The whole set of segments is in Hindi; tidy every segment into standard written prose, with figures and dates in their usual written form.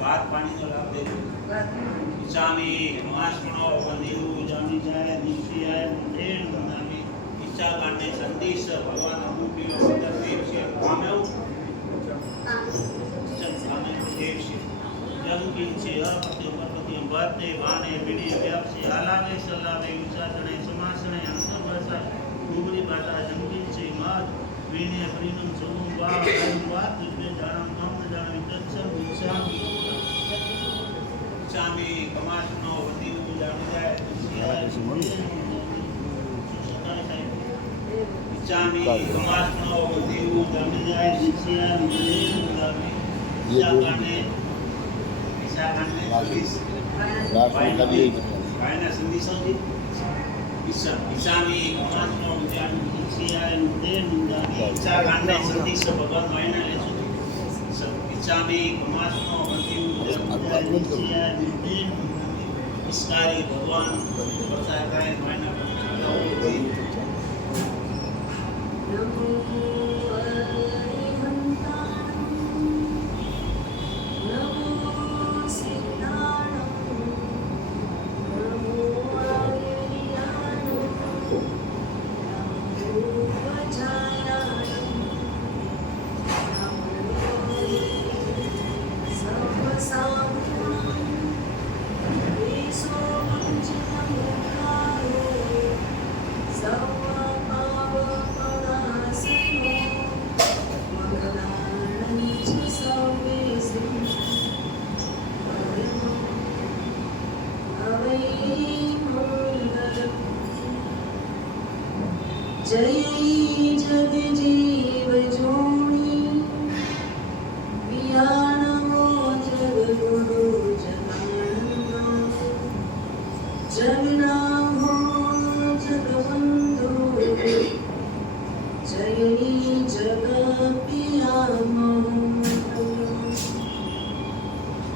भात पानी तो लाभ दे दो इच्छामि नमास्मनो वंदिनु जामि जाय निश्चयाय मुंडेन वंदामि इच्छा कांडे संदेश भगवान अमूपी वंदर देव से कामेव जब कामे देव से जब किंचे अपति परपति बाते भाने बिने व्याप से आलावे सलावे विचारणे समासने अंतर भाषा डूबरी भाषा जंगल से मात वीणे परिणम समूह वा वात जिसमें जानम काम न जान विचक्षण विचार चामी कमाशनो वंदिनु जान जाए चामी कमाशनो वंदिनु जान जाए शिष्या मुनि जाने फाइनल संदेशों की इच्छामि कमाशनो जान शिष्या मुनि इच्छा कांडे संदेश भगवान फाइनल इच्छामि कमाशनो वंदिनु जान शिष्या मुनि इसकारी भगवान बताया है फाइनल जय जग जीव जोनी वियानो जग गुरु जनाना जगना हो जगबंधु जय जग पिया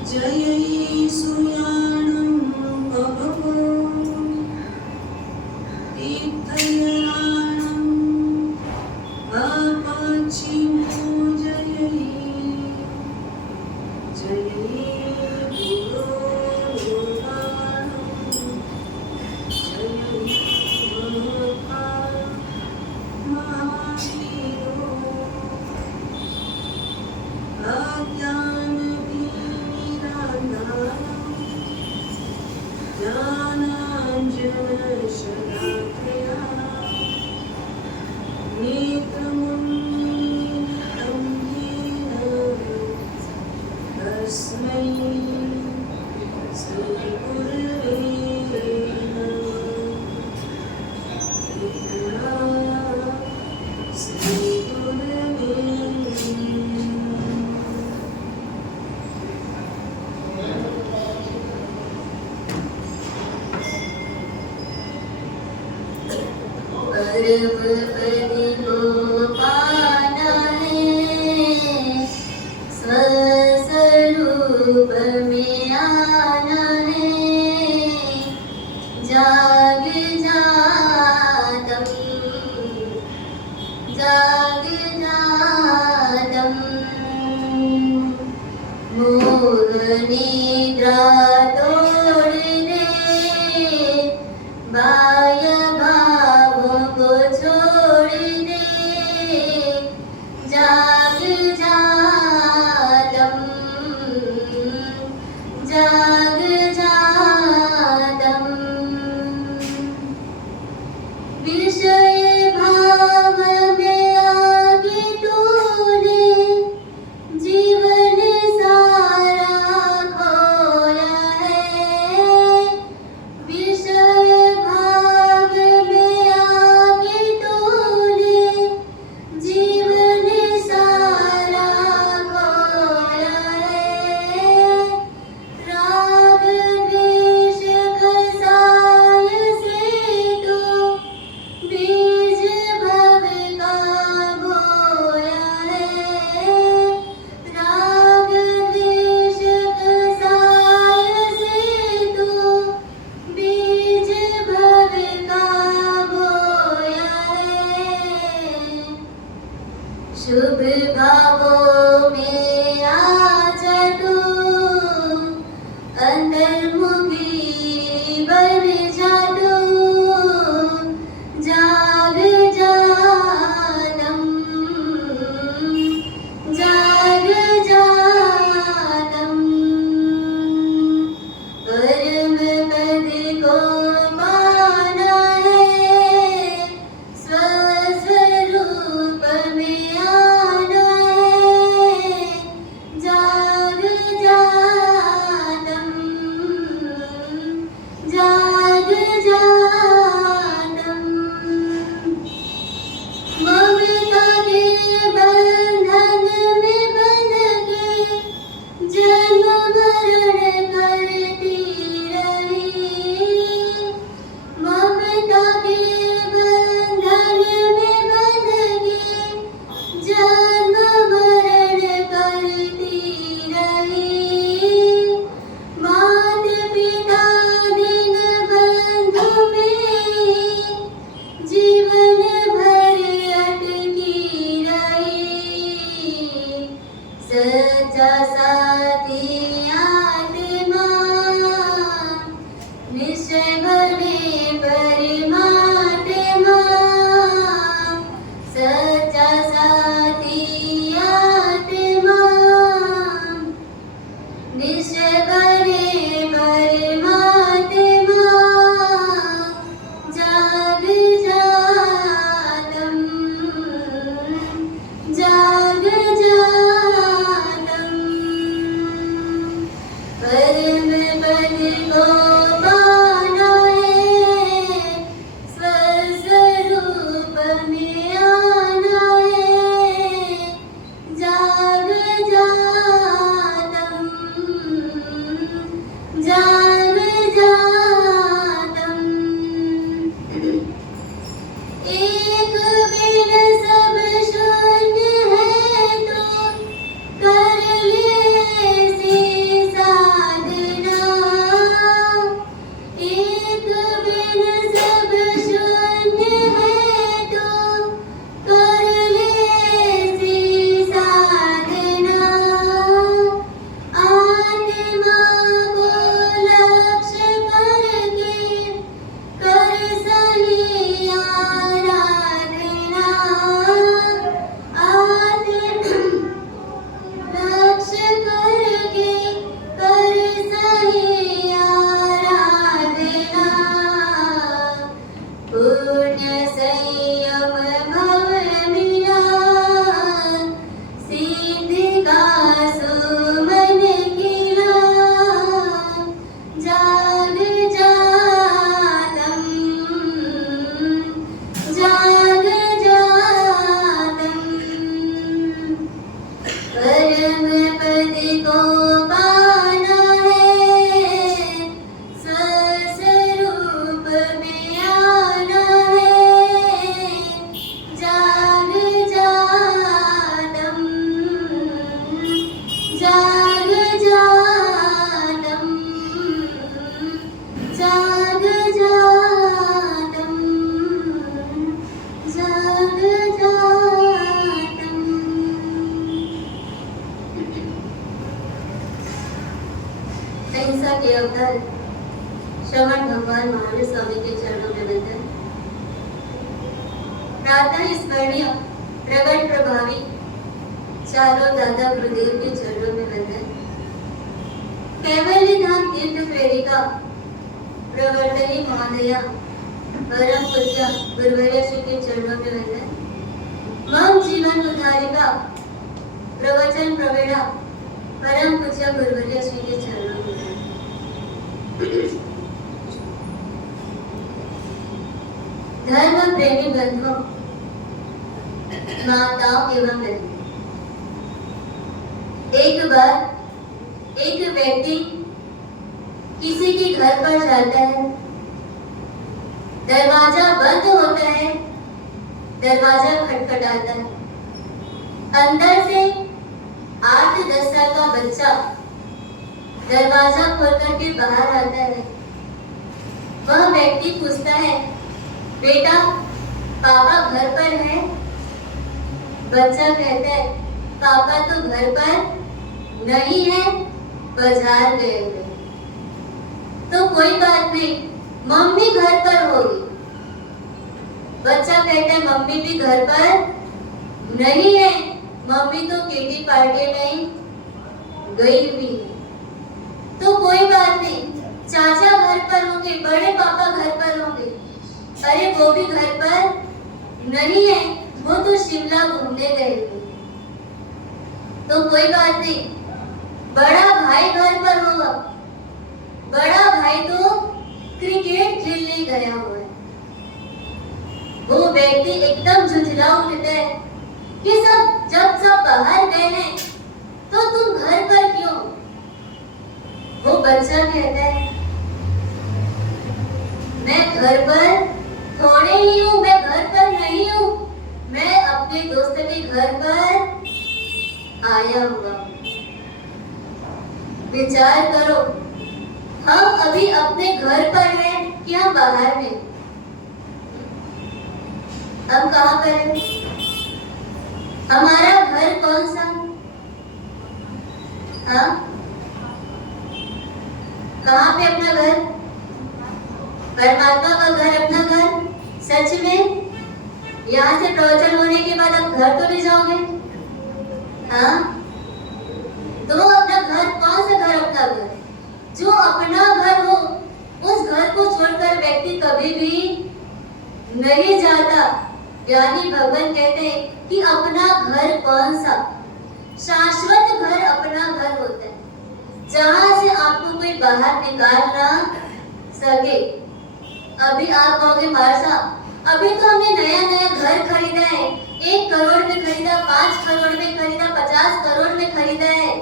जय सुयानं भगवो विषय भाव श्रवण भगवान महावीर स्वामी के चरणों में वंदन। प्रातः स्मरणीय प्रगट प्रभावी चारों दादा गुरुदेव के चरणों में वंदन। कैवल्य धाम तीर्थ प्रेरिका प्रवर्तनी महोदया परम पूज्य गुरुवर्य श्री के चरणों में वंदन। मम जीवन उद्धारिका प्रवचन प्रवीणा परम पूज्य गुरुवर्य श्री के चरणों में वंदन। धर्म प्रेमी बंधुओं, माताओं एवं बहनों, एक बार एक व्यक्ति किसी के घर पर जाता है। दरवाजा बंद होता है, दरवाजा खटखटाता है। अंदर से 8-10 साल का बच्चा दरवाजा खोल करके बाहर आता है। वह व्यक्ति पूछता है, बेटा पापा घर पर है? बच्चा कहता है, पापा तो घर पर नहीं है, बाजार गए हुए। तो कोई बात नहीं, मम्मी घर पर होगी। बच्चा कहता है, मम्मी भी घर पर नहीं है, मम्मी तो किटी पार्टी में गई हुई है। तो कोई बात नहीं, चाचा घर पर होंगे, बड़े पापा घर पर होंगे। अरे वो भी घर पर नहीं है, वो तो शिमला घूमने गए थे। तो कोई बात नहीं, बड़ा भाई घर पर होगा। बड़ा भाई तो क्रिकेट खेलने गया हुआ है। वो व्यक्ति एकदम झुंझला उठता है कि जब सब बाहर गए हैं तो तुम घर पर क्यों? वो बच्चा कहता है, मैं घर पर घर पर आया हुआ। विचार करो, हम अभी अपने घर पर हैं या बाहर में? हम कहाँ पर हैं? हमारा घर कौन सा? हाँ, कहाँ पे अपना घर? परमात्मा का घर अपना घर? सच में यहाँ से प्रवचन होने के बाद आप घर तो नहीं जाओगे? हाँ, तो अपना घर कौन सा घर? अपना घर जो अपना घर हो, उस घर को छोड़कर व्यक्ति कभी भी नहीं जाता। यानी भगवान कहते हैं कि अपना घर कौन सा? शाश्वत घर अपना घर होता है, जहां से आपको कोई बाहर निकाल ना सके। अभी आप कहोगे मार साहब, अभी तो हमने नया नया घर खरीदा है, 1 करोड़ में खरीदा, 5 करोड़ में खरीदा, 50 करोड़ में खरीदा है।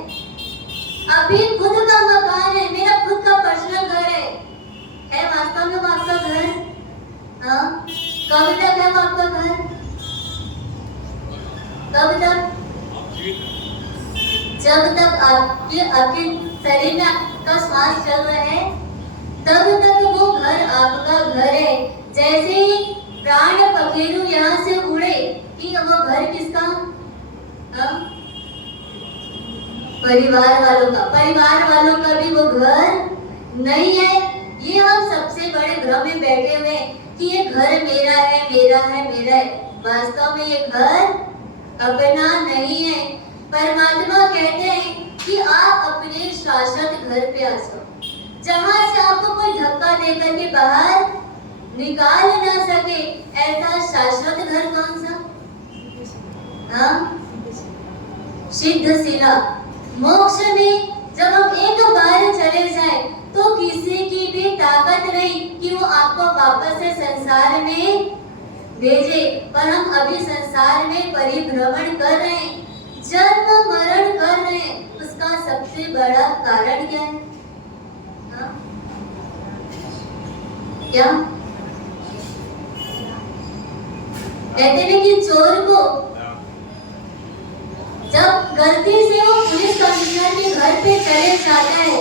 अभी खुद का मकान है, मेरा खुद का पर्सनल घर है वास्तव में वो आपका घर? हाँ, कब तक है वो आपका घर? कब तक? जब तक आपके शरीर में आपका श्वास चल रहा है, तब तक वो घर आपका घर है। जैसे ही प्राण पखेरु यहाँ से उड़े कि वो घर किसका? हाँ? परिवार वालों का भी वो घर नहीं है। ये हम सबसे बड़े भ्रम में बैठे हुए कि ये घर मेरा है। वास्तव में ये घर अपना नहीं है। परमात्मा कहते हैं कि आप अपने शाश्वत घर पे आ जाओ, जहाँ से आपको कोई धक्का देकर के बाहर निकाल ना सके। ऐसा शाश्वत घर कौन सा? हाँ? सिद्ध शिला। मोक्ष में जब हम एक बार चले जाए तो किसी की भी ताकत नहीं कि वो आपको वापस से संसार में भेजे। पर हम अभी संसार में परिभ्रमण कर रहे हैं, जन्म मरण कर रहे हैं। उसका सबसे बड़ा कारण क्या है? हाँ? क्या कहते हैं कि चोर को जब गलती से वो पुलिस कमिश्नर के घर पे चले जाता है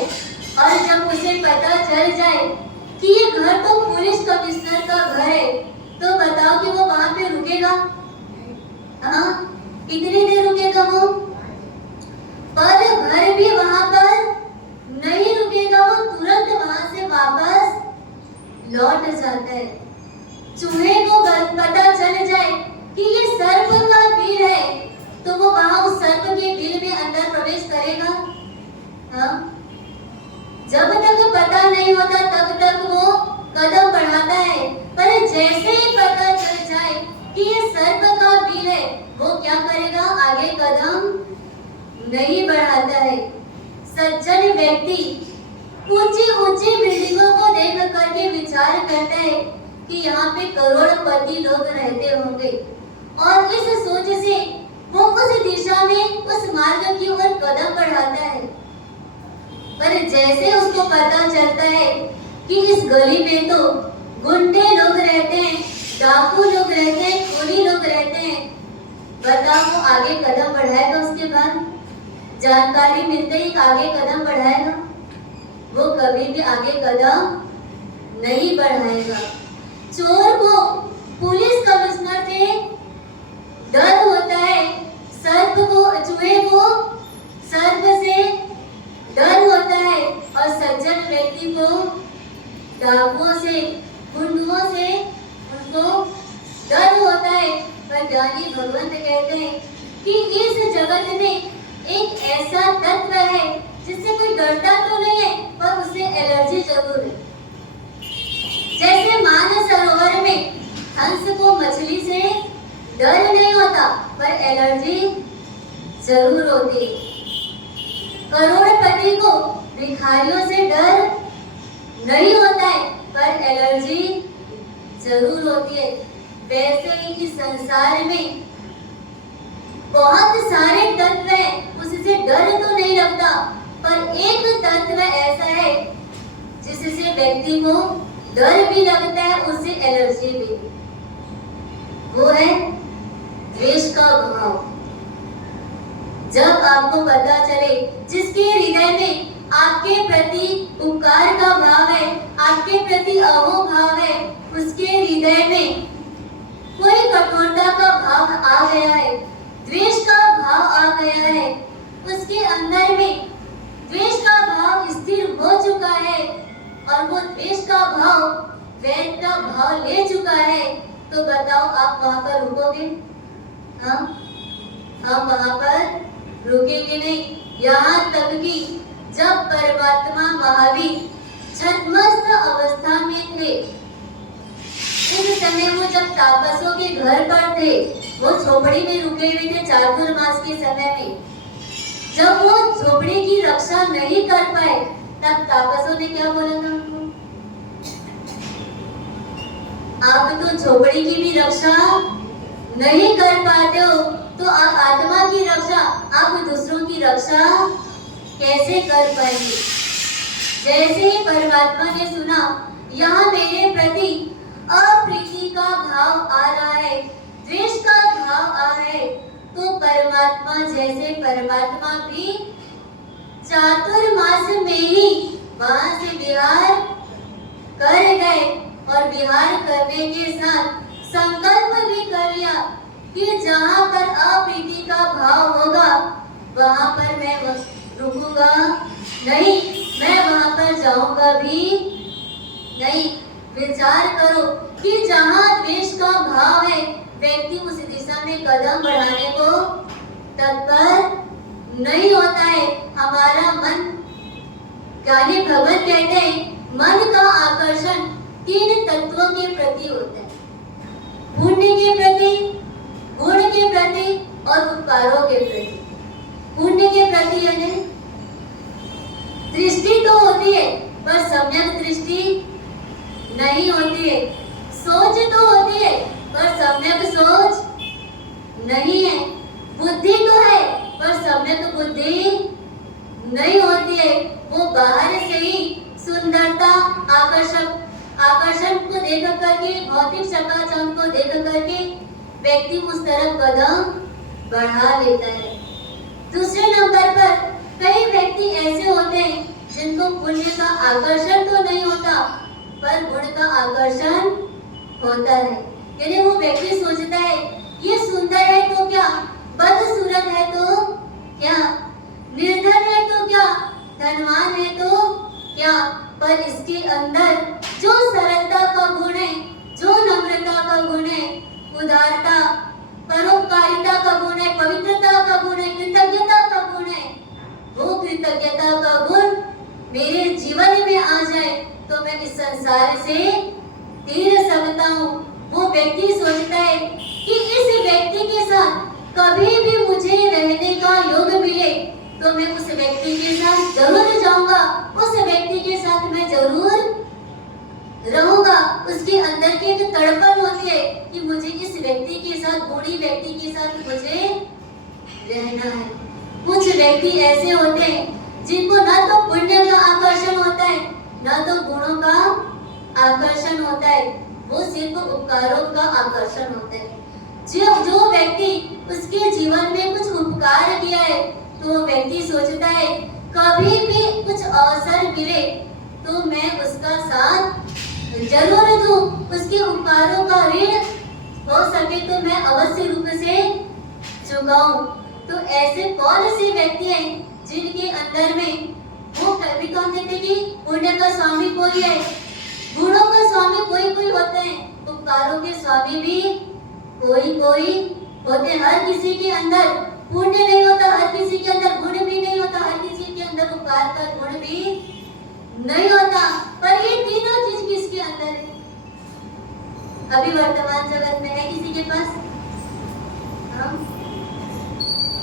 और जब उसे पता चल जाए कि ये घर तो पुलिस कमिश्नर का घर है, तो बताओ कि वो वहां पे रुकेगा? हाँ, कितनी देर रुकेगा वो? पर घर भी वहां पर नहीं रुकेगा, वो तुरंत वहां से वापस लौट जाता है। चूहे को पता चल जाए कि ये सर्प का बिल है, तो वो वहां उस सर्प के बिल में अंदर प्रवेश करेगा? हाँ? जब तक पता नहीं होता तब तक वो कदम बढ़ाता है, पर जैसे ही पता चल जाए कि ये सर्प का बिल है, वो क्या करेगा? आगे कदम नहीं बढ़ाता है। सज्जन व्यक्ति ऊंची बिल्डिंगों को देख करके विचार करता है कि यहाँ पे करोड़पति लोग रहते होंगे, और इस सोच से वो उस दिशा में, उस मार्ग की ओर कदम बढ़ाता है। पर जैसे उसको पता चलता है कि इस गली में तो गुंडे लोग रहते हैं, डाकू लोग रहते हैं, खूनी लोग रहते हैं, बताओ वो आगे कदम बढ़ाएगा? उसके बाद जानकारी मिलते ही आगे कदम बढ़ाएगा? वो कभी भी आगे कदम नहीं बढ़ाएगा। चोर को पुलिस कमिश्नर से डर होता है, चूहे को सर्प से डर होता है, और सज्जन व्यक्ति को डाकुओं से, गुंडों से उनको डर होता है। पर ज्ञानी भगवंत कहते हैं कि इस जगत में एक ऐसा तत्व है जिससे कोई डरता तो नहीं है, पर उससे एलर्जी जरूर है। जैसे मानस सरोवर में हंस को मछली से डर नहीं होता, पर एलर्जी जरूर होती है। करोड़पति को भिखारियों से डर नहीं होता है, पर एलर्जी जरूर होती है। वैसे ही इस संसार में बहुत सारे तत्व हैं, उससे डर तो नहीं लगता, पर एक तत्व ऐसा है जिससे व्यक्ति को डर भी लगता है, उससे एलर्जी भी। वो है द्वेष का भाव। जब आपको पता चले, जिसके हृदय में आपके प्रति उपकार का भाव है, आपके प्रति अहोभाव है, उसके हृदय में कोई कठोरता का भाव आ गया है, द्वेष का भाव आ गया है, उसके अंदर में द्वेष का भाव स्थिर हो चुका है और वो द्वेष का भाव वैर का भाव ले चुका है, तो बताओ आप वहां पर रुकोगे? हम वहां पर रुकेंगे नहीं। यहाँ तक कि जब परमात्मा महावीर छद्मस्त अवस्था में थे, उस समय वो जब तापसों के घर पर थे, वो झोपड़ी में रुके हुए थे चातुर्मास के समय में। जब वो झोपड़ी की रक्षा नहीं कर पाए, तब तापसों ने क्या बोला था उनको? आप तो झोपड़ी की भी रक्षा नहीं कर पाते हो, तो आप आत्मा की रक्षा, आप दूसरों की रक्षा कैसे कर पाएंगे? जैसे ही परमात्मा ने सुना यहाँ मेरे प्रति अप्रीति का भाव आ रहा है, द्वेष का भाव आ रहा है, तो परमात्मा जैसे परमात्मा भी चातुर्मास में ही वहां से विहार कर गए और विहार करने के साथ संकल्प भी कर लिया कि जहाँ पर अप्रीति का भाव होगा वहां पर मैं रुकूंगा नहीं, मैं वहां पर जाऊंगा भी नहीं। विचार करो कि जहाँ द्वेष का भाव है, व्यक्ति उस दिशा में कदम बढ़ाने को तत्पर नहीं होता है। हमारा मन, ज्ञानी भगवत कहते हैं, मन का आकर्षण 3 तत्वों के प्रति होता है, पुण्य के प्रति, गुण के प्रति और उपकारों के प्रति। पुण्य के प्रति यानी दृष्टि तो होती है पर सम्यक दृष्टि नहीं होती है, सोच तो होती है पर सम्यक सोच नहीं है, बुद्धि तो है पर सम्यक बुद्धि नहीं होती है। वो बाहर से ही सुंदरता, आकर्षण को देख करके, भौतिक चकाचौंध को देख करके व्यक्ति उस तरफ कदम बढ़ा लेता है। दूसरे नंबर पर कई व्यक्ति ऐसे होते हैं जिनको पुण्य का आकर्षण तो नहीं होता पर गुण का आकर्षण होता है। यानी वो व्यक्ति सोचता है ये सुंदर है तो क्या, बदसूरत है तो क्या, निर्धन है तो क्या, धनवान है तो क्या, पर इसके अंदर जो सरलता का गुण है, जो नम्रता का गुण है, उदारता, परोपकारिता का गुण है, पवित्रता का गुण है, कृतज्ञता का गुण है, वो कृतज्ञता का गुण मेरे जीवन में आ जाए तो मैं इस संसार से तीर सकता हूँ। वो व्यक्ति सोचता है कि इस व्यक्ति के साथ कभी भी मुझे रहने का योग मिले तो मैं उस व्यक्ति के साथ जरूर जाऊंगा, उस व्यक्ति के साथ मैं जरूर रहूंगा। उसके अंदर की एक तड़पन होती है कि मुझे इस व्यक्ति के साथ, गुणी व्यक्ति के साथ मुझे रहना है। कुछ व्यक्ति ऐसे होते हैं जिनको ना तो पुण्य का आकर्षण होता है, ना तो गुणों का आकर्षण होता है, वो सिर्फ उपकारों का आकर्षण होता है। जो व्यक्ति उसके जीवन में कुछ उपकार किया है तो वो व्यक्ति सोचता है कभी भी कुछ अवसर मिले तो मैं उसका साथ जरूर दूं, उसके उपकारों का ऋण हो सके तो मैं अवश्य रूप से चुकाऊं। तो ऐसे कौन से व्यक्ति हैं जिनके अंदर में वो कभी कहते कि पुण्य का स्वामी कोई है, गुणों का स्वामी कोई होते हैं, उपकारों के स्वामी भी कोई होते हैं। हर किसी के अंदर पुण्य नहीं होता, हर किसी के अंदर गुण भी नहीं होता, हर किसी के अंदर उपकार का गुण भी नहीं होता। पर ये तीनों चीज किसके अंदर है? अभी वर्तमान जगत में है किसी के पास? हाँ?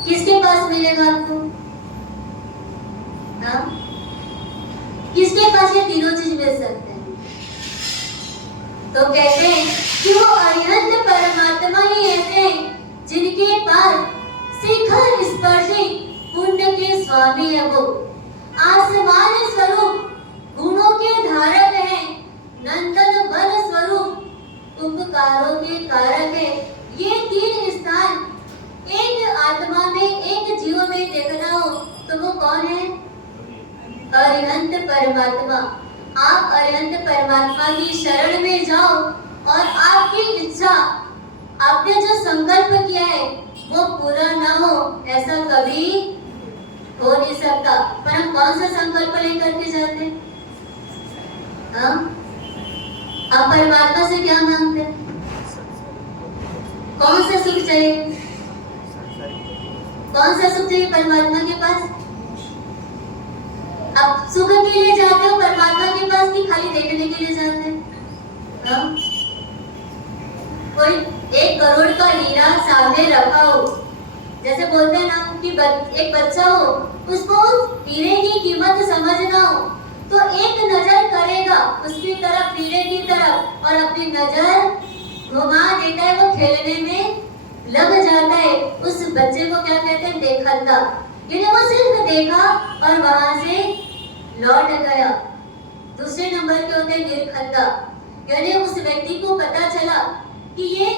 किसके पास मिलेगा आपको? हाँ? किसके पास ये तीनों चीज मिल सकते हैं? तो कहते हैं कि वो अरिहंत परमात्मा ही ऐसे हैं जिनके पास शिखर स्पर्शी पुण्य के स्वामी है। वो आसमान स्वरूप गुणों के धारक हैं, नंदन वन स्वरूप उपकारों के कारक है। ये तीन स्थान एक आत्मा में, एक जीव में कौन है? अरिहंत परमात्मा। आप अरिहंत परमात्मा की शरण में जाओ और आपकी इच्छा, आपने जो संकल्प किया है वो पूरा ना हो, ऐसा कभी हो नहीं सकता। पर हम कौन सा संकल्प लेकर के जाते हैं? आप परमात्मा से क्या मांगते हैं? कौन सा सुख चाहिए? कौन सा सुख चाहिए परमात्मा के पास? आप सुख के लिए जाते हो परमात्मा के पास कि खाली देखने के लिए जाते हैं? कोई 1 करोड़ का हीरा सामने रखा हो, जैसे बोलते हैं ना कि एक बच्चा हो, उसको हीरे की कीमत समझना हो तो एक नजर करेगा उसकी तरफ, हीरे की तरफ, और अपनी नजर घुमा देता है, वो खेलने में लग जाता है। उस बच्चे को क्या कहते हैं? देखंदा। यानी वो सिर्फ देखा और वहां से लौट गया। दूसरे नंबर पे होते हैं निर्खंदा, यानी उस व्यक्ति को पता चला कि ये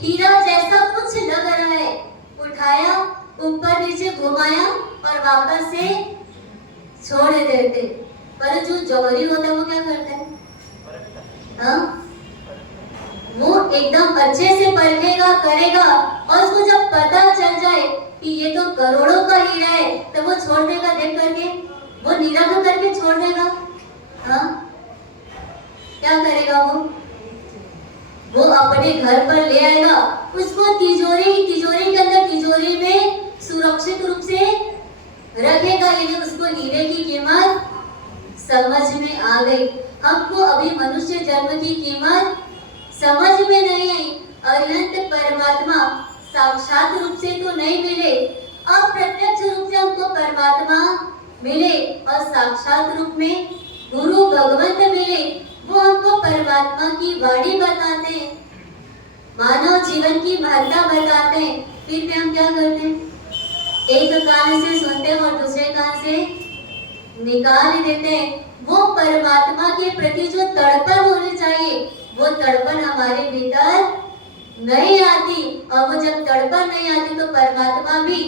हीरा जैसा कुछ लग रहा है, उठाया, ऊपर नीचे घुमाया और वापस से छोड़ देते। पर जो जौहरी होता है वो क्या करता है? वो एकदम अच्छे से परखेगा, करेगा, और उसको जब पता चल जाए कि ये तो करोड़ों का हीरा है तो वो छोड़ देगा, देख करके वो निराश करके छोड़ देगा। क्या करेगा वो अपने घर पर ले आएगा, उसको तिजोरी के अंदर, तिजोरी में सुरक्षित रूप से रखेगा। यानी उसको हीरे की कीमत समझ में आ गई। हमको अभी मनुष्य जन्म की कीमत समझ में नहीं आई। अनंत परमात्मा साक्षात रूप से तो नहीं मिले, अप्रत्यक्ष रूप से हमको परमात्मा मिले और साक्षात रूप में गुरु भगवंत मिले। वो हमको परमात्मा की वाणी बताते हैं, मानव जीवन की महत्ता बताते हैं। फिर भी हम क्या करते हैं? एक कान से सुनते हैं और दूसरे कान से निकाल देते हैं। वो परमात्मा के प्रति जो तड़पन होनी चाहिए वो तड़पन हमारे भीतर नहीं आती, और वो जब तड़पन नहीं आती तो परमात्मा भी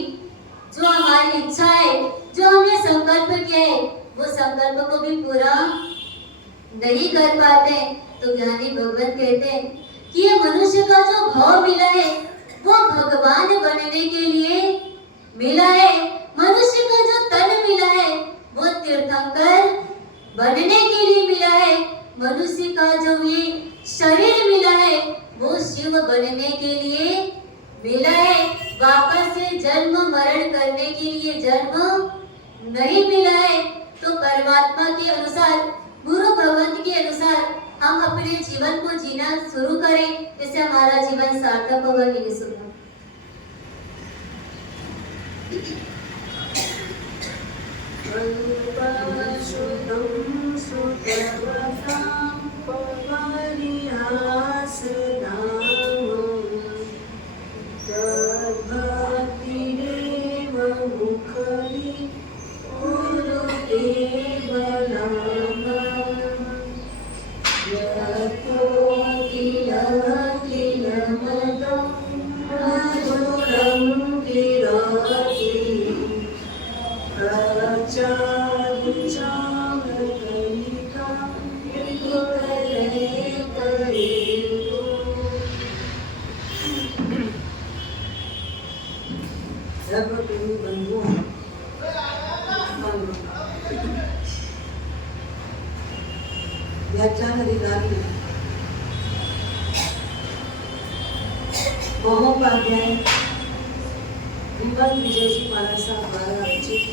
जो हमारी इच्छा है, जो हमने संकल्प किया है, वो संकल्प को भी पूरा नहीं कर पाते। तो ज्ञानी भगवान कहते हैं कि ये मनुष्य का जो भाव मिला है वो भगवान बनने के लिए मिला है। मनुष्य का जो तन मिला है वो तीर्थंकर बनने के लिए मिला है। मनुष्य का जो ये शरीर मिला है वो शिव बनने के लिए मिला है। वापस से जन्म मरण करने के लिए जन्म नहीं मिला है। तो परमात्मा के अनुसार, गुरु भगवंत के अनुसार हम अपने जीवन को जीना शुरू करें, जिससे हमारा जीवन सार्थक होगा। ये सुनो। व्याख्यान अधिकारी महोपाध्याय विमल विजय जी पारसा द्वारा रचित,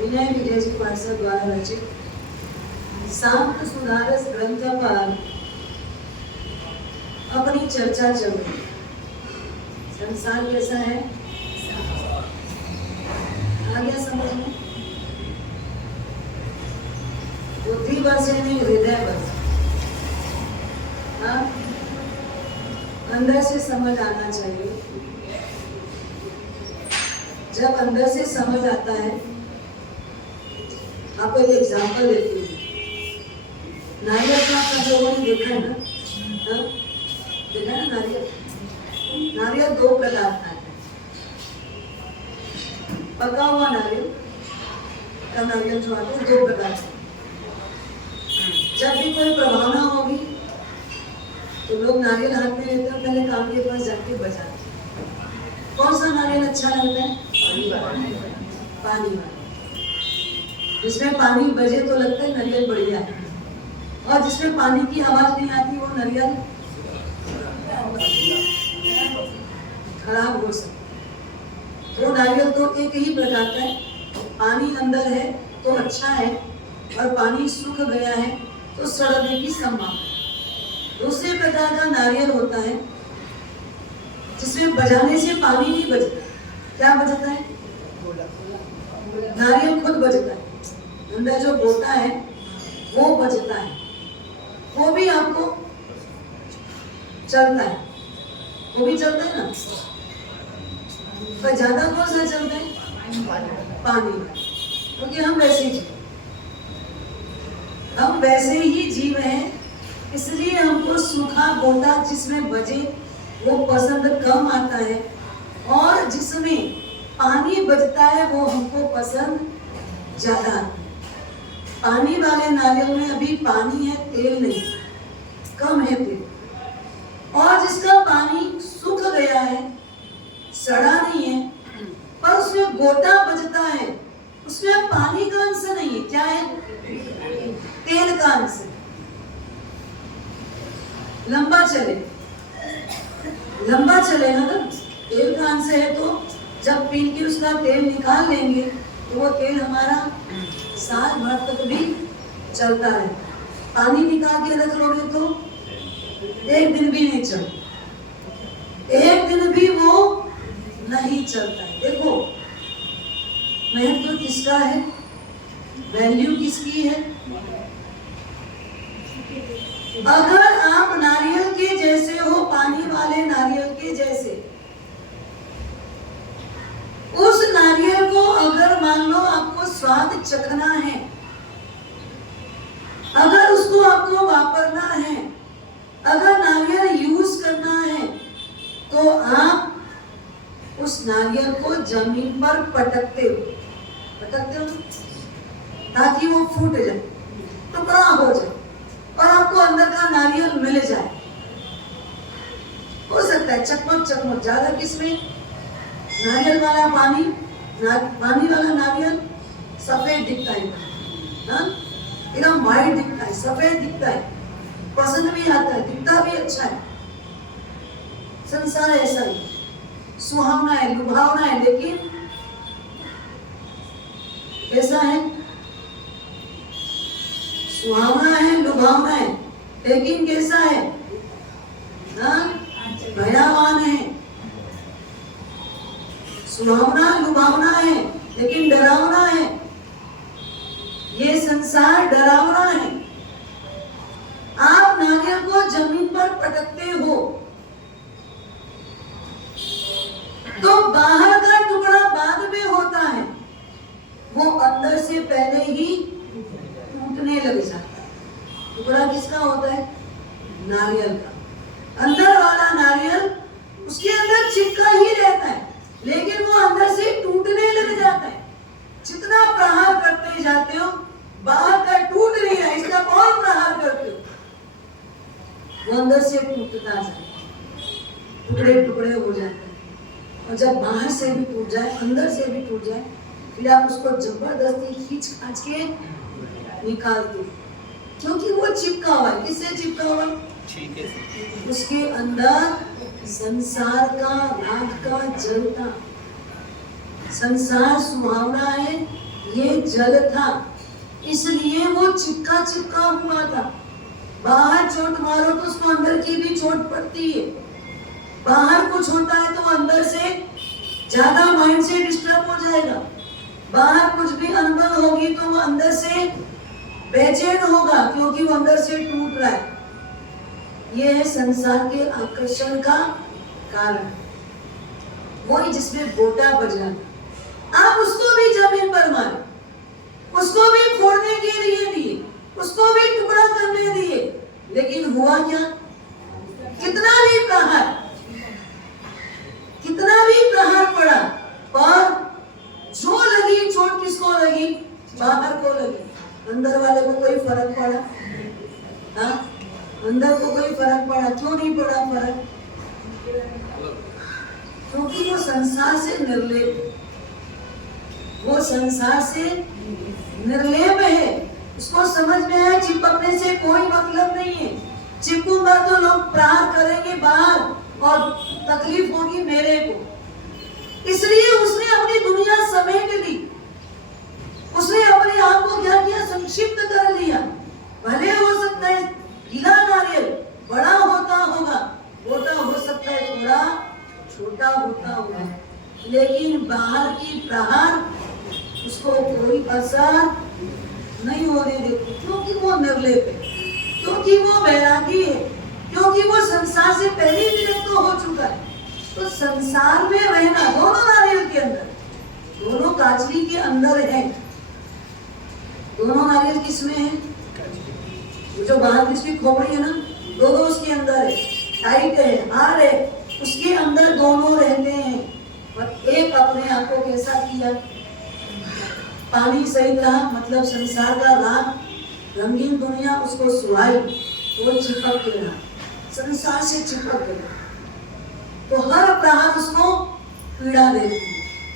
विनय विजय जी पारसा द्वारा रचित सांख्य सुधारस ग्रंथ पर अपनी चर्चा चल रही। संसार कैसा है? आ गया समझ में? बुद्धि बस नहीं, हृदय बस। हाँ, अंदर से समझ आना चाहिए। जब अंदर से समझ आता है, आपको एक एग्जांपल देती हूँ। नारियल का आप लोगों ने देखा है ना? हाँ? देखा है नारियल? नारियल 2 प्रकार का है। पका हुआ नारियल का नारियल जो आता है 2 प्रकार से। जब भी कोई प्रभावना होगी तो लोग नारियल हाथ में लेते हैं, पहले काम के पास जाके बजाते हैं। कौन सा नारियल अच्छा लगता है? पानी वाला, जिसमें पानी बजे तो लगता है नारियल बढ़िया है, और जिसमें पानी की आवाज नहीं आती वो नारियल खराब हो सकता। वो नारियल तो एक ही प्रकार का है, पानी अंदर है तो अच्छा है, और पानी सूख गया है तो सड़ने की संभावना है। दूसरे प्रकार का नारियल होता है जिसमें बजाने से पानी नहीं बजता। क्या बजता है? नारियल खुद बजता है, अंदर जो गोटा है वो बजता है, वो भी आपको चलता है, वो भी चलता है ना। पर ज्यादा कौन सा चलता है? पानी, क्योंकि हम वैसे ही जीव हैं, इसलिए हमको सूखा गोटा जिसमें बजे वो पसंद कम आता है, और जिसमें पानी बजता है वो हमको पसंद ज्यादा आता है। पानी वाले नारियल में अभी पानी है, तेल नहीं, कम है तेल, और जिसका पानी सूख गया है, सड़ा नहीं है, पर उसमें गोटा बजता है, उसमें पानी का अंश नहीं है, क्या है? तेल का अंश है। लंबा चलेगा ना, तेल का अंश है, तो जब पील के उसका तेल निकाल लेंगे तो वो तेल हमारा साल भर तक भी चलता है। पानी निकाल के रख लोगे तो एक दिन भी नहीं चलता, एक दिन भी वो नहीं चलता है। देखो महत्व किसका है, वैल्यू किसकी है? अगर आप नारियल के जैसे हो, पानी वाले नारियल के जैसे, उस नारियल को अगर मान लो आपको स्वाद चखना है, अगर उसको आपको वापरना है, अगर नारियल यूज करना है, तो आप उस नारियल को जमीन पर पटकते हो ताकि वो फूट जाए, टुकड़ा हो जाए, और आपको अंदर का नारियल मिल जाए। हो सकता है चकमक ज्यादा किसमें? नारियल वाला पानी वाला नारियल सफेद दिखता है, एकदम व्हाइट दिखता है, सफेद दिखता है, पसंद भी आता है, दिखता भी अच्छा है। संसार ऐसा ही सुहावना है, लुभावना है, लेकिन कैसा है? सुहावना है, लुभावना है, लेकिन कैसा है? भयावान है। सुहावना लुभावना है, लेकिन डरावना है। ये संसार डरावना है। आप नारियल को जमीन पर पटकते हो तो बाहर का टुकड़ा बाद में होता है, वो अंदर से पहले ही टूटने लग जाता है। टुकड़ा किसका होता है? नारियल का। अंदर वाला नारियल उसके अंदर चिपका ही रहता है, लेकिन वो अंदर से टूटने लग जाता है। जितना प्रहार करते जाते हो बाहर का टूट नहीं है, इसका बहुत प्रहार करते हो, वो अंदर से टूटता जाता है, टुकड़े टुकड़े हो जाते हैं। और जब बाहर से भी टूट जाए, अंदर से भी टूट जाए, फिर आप उसको जबरदस्ती खींच खाच के निकालते, क्योंकि वो चिपका हुआ है। किससे चिपका हुआ? उसके अंदर संसार का राग का जल था। संसार सुहावना है, ये जल था, इसलिए वो चिपका हुआ था। बाहर चोट मारो तो उसको अंदर की भी चोट पड़ती है। बाहर कुछ होता है तो अंदर से ज्यादा माइंड से डिस्टर्ब हो जाएगा। बाहर कुछ भी अनबन होगी तो वो अंदर से बेचैन होगा, क्योंकि वो अंदर से टूट रहा है। ये है संसार के आकर्षण का कारण, वही जिसमें गोटा बजा। आप उसको भी जमीन पर मारे, उसको भी फोड़ने के लिए दिए, उसको भी टुकड़ा करने दिए, लेकिन हुआ क्या? कितना भी प्रहार पड़ा, और जो क्या फर्क? क्योंकि वो संसार से निर्लेप है, वो संसार से निर्लेप है। उसको समझ में आया चिपकने से कोई मतलब नहीं है, चिपकूंगा तो लोग प्रहार करेंगे बाहर और तकलीफ होगी मेरे को। इसलिए उसने अपनी दुनिया समेट ली, उसने अपने आप को क्या किया, संक्षिप्त कर लिया। भले हो सकता है गीला नारियल बड़ा होता होगा, मोटा हो सकता है थोड़ा छोटा होता होगा, लेकिन बाहर की प्रहार उसको कोई असर नहीं होने देती, क्योंकि वो निर्लेप है, क्योंकि वो वैरागी है, क्योंकि वो संसार से पहले ही विरक्त हो चुका है। तो संसार में रहना, दोनों नारियल के अंदर, दोनों काचली के अंदर है। दोनों नारियल किसमें है? जो बाहर किसकी खोपड़ी है ना, दोनों उसके अंदर है, टाइट है, हार्ड है, उसके अंदर दोनों रहते हैं। और एक अपने आप को कैसा किया, पानी सहित रहा, मतलब संसार का राग रंगीन दुनिया उसको सुहाई, वो चिपक के रहा, संसार से चिपक गया। तो हर प्रहार उसको पीड़ा देती,